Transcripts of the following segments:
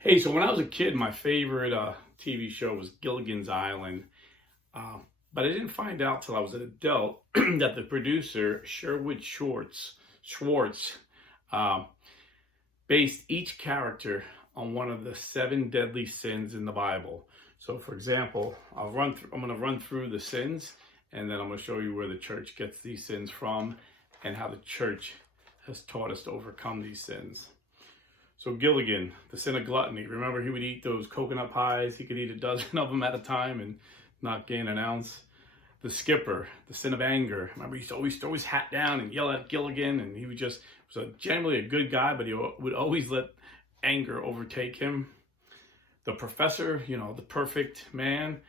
Hey, so when I was a kid, my favorite TV show was Gilligan's Island. Uh, but I didn't find out till I was an adult that the producer, Sherwood Schwartz, uh, based each character on one of the seven deadly sins in the Bible. So, for example, I'm going to run through the sins, and then I'm going to show you where the church gets these sins from, and how the church has taught us to overcome these sins. So Gilligan, the sin of gluttony. Remember, he would eat those coconut pies. He could eat a dozen of them at a time and not gain an ounce. The skipper, the sin of anger. Remember, he used to always throw his hat down and yell at Gilligan, and he was generally a good guy, but he would always let anger overtake him. The professor, the perfect man.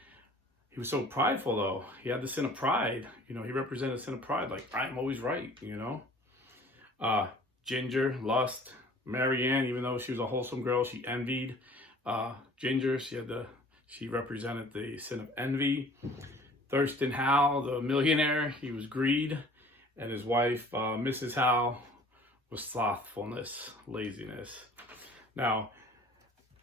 He was so prideful, though. He had the sin of pride. He represented the sin of pride, like, I'm always right, Ginger, lust. Marianne, even though she was a wholesome girl, she envied. Ginger, she represented the sin of envy. Thurston Howell, the millionaire, he was greed. And his wife, Mrs. Howell, was slothfulness, laziness. Now,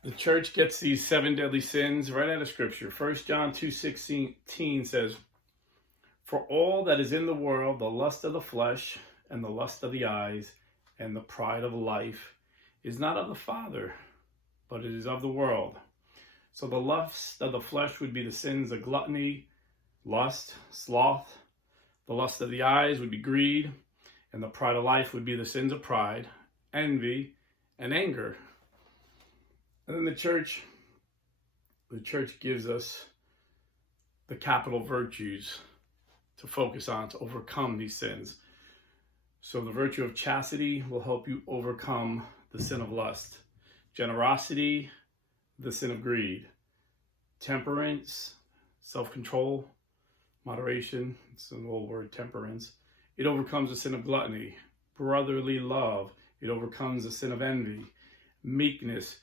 the church gets these seven deadly sins right out of Scripture. 1 John 2:16 says, "For all that is in the world, the lust of the flesh and the lust of the eyes and the pride of life is not of the Father, but it is of the world." So the lust of the flesh would be the sins of gluttony, lust, sloth. The lust of the eyes would be greed, and the pride of life would be the sins of pride, envy, and anger. And then the church gives us the capital virtues to focus on to overcome these sins. So the virtue of chastity will help you overcome the sin of lust. Generosity, the sin of greed. Temperance, self-control, moderation, it's an old word, temperance. It overcomes the sin of gluttony. Brotherly love, it overcomes the sin of envy. Meekness,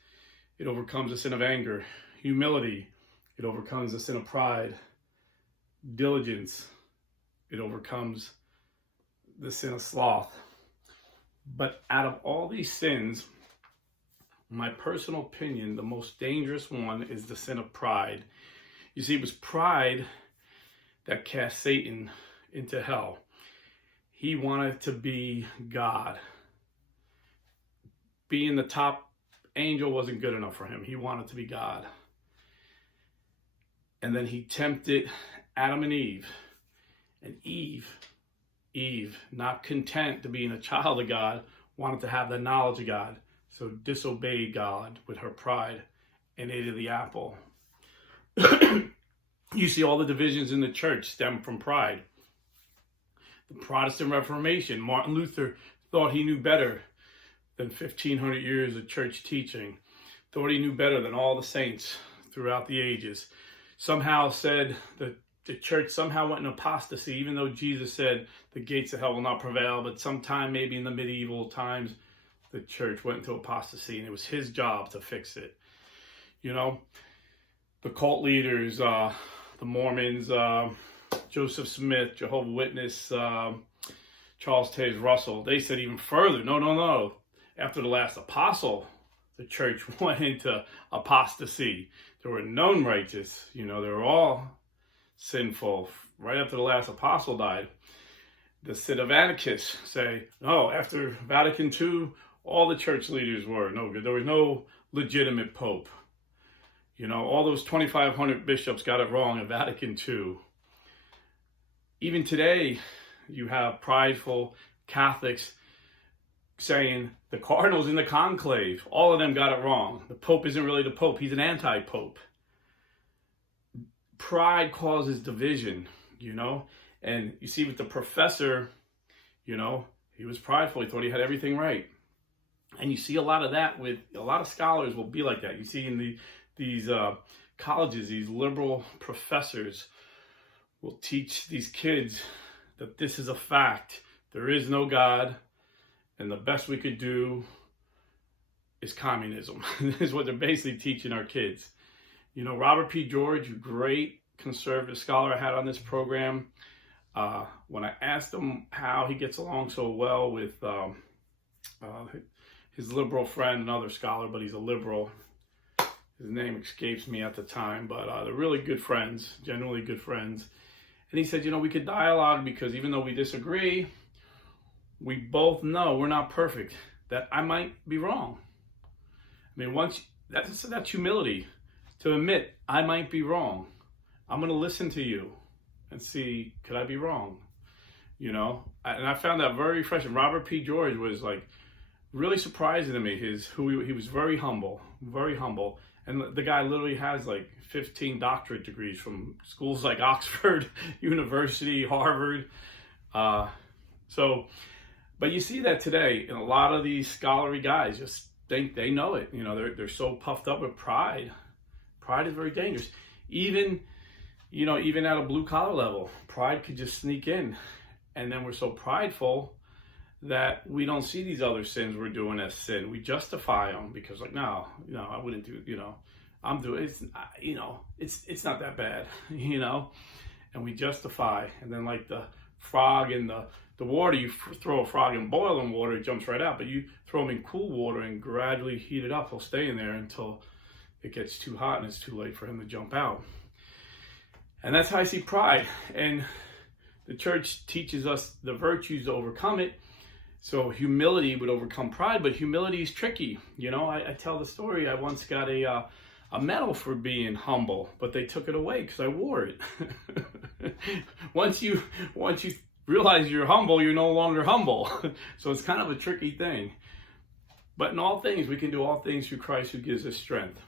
it overcomes the sin of anger. Humility, it overcomes the sin of pride. Diligence, it overcomes the sin of sloth. But out of all these sins, my personal opinion, the most dangerous one is the sin of pride. You see, it was pride that cast Satan into hell. He wanted to be God. Being the top angel wasn't good enough for him. He wanted to be God. And then he tempted Adam and Eve. And Eve, not content to being a child of God, wanted to have the knowledge of God. So disobeyed God with her pride and ate of the apple. You see all the divisions in the church stem from pride. The Protestant Reformation, Martin Luther thought he knew better than 1,500 years of church teaching. Thought he knew better than all the saints throughout the ages. Somehow said that the church somehow went in apostasy, even though Jesus said the gates of hell will not prevail. But sometime maybe in the medieval times, the church went into apostasy, and it was his job to fix it. The cult leaders, the Mormons, Joseph Smith, Jehovah's Witness, Charles Taze Russell, they said even further, no. After the last apostle, the church went into apostasy. There were none righteous. They were all sinful right after the last apostle died. The sin of anarchists say, no, after Vatican II, all the church leaders were no good. There was no legitimate pope. All those 2,500 bishops got it wrong at Vatican II. Even today, you have prideful Catholics saying the cardinals in the conclave, all of them got it wrong. The pope isn't really the pope. He's an anti-pope. Pride causes division, and you see with the professor, he was prideful. He thought he had everything right. And you see a lot of that with a lot of scholars will be like that. You see in these colleges, these liberal professors will teach these kids that this is a fact. There is no God, and the best we could do is communism. This is what they're basically teaching our kids. Robert P. George, a great conservative scholar I had on this program, when I asked him how he gets along so well with his liberal friend, another scholar, but he's a liberal, His name escapes me at the time, but they're really good friends, genuinely good friends. And he said, we could dialogue because even though we disagree, we both know we're not perfect, that I might be wrong. I mean, that's humility, to admit I might be wrong. I'm going to listen to you and see, could I be wrong? And I found that very refreshing. Robert P. George was like really surprising to me. He was very humble, very humble. And the guy literally has like 15 doctorate degrees from schools like Oxford University, Harvard. But you see that today in a lot of these scholarly guys just think they know it. They're so puffed up with pride. Pride is very dangerous. Even at a blue collar level, pride could just sneak in. And then we're so prideful that we don't see these other sins we're doing as sin. We justify them because no, I wouldn't do, I'm doing, it's not that bad, and we justify. And then like the frog in the water, you throw a frog in boiling water, it jumps right out, but you throw him in cool water and gradually heat it up, he'll stay in there until it gets too hot and it's too late for him to jump out. And that's how I see pride. And the church teaches us the virtues to overcome it. So humility would overcome pride, but humility is tricky. I tell the story. I once got a medal for being humble, but they took it away because I wore it. Once you realize you're humble, you're no longer humble. So it's kind of a tricky thing. But in all things, we can do all things through Christ who gives us strength.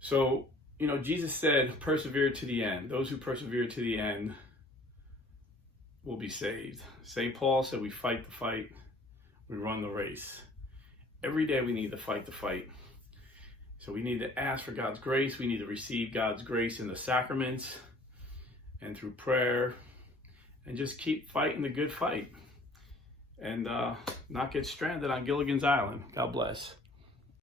So, Jesus said, persevere to the end. Those who persevere to the end will be saved. St. Paul said we fight the fight, we run the race. Every day we need to fight the fight. So we need to ask for God's grace. We need to receive God's grace in the sacraments and through prayer, and just keep fighting the good fight and not get stranded on Giligans Island. God bless.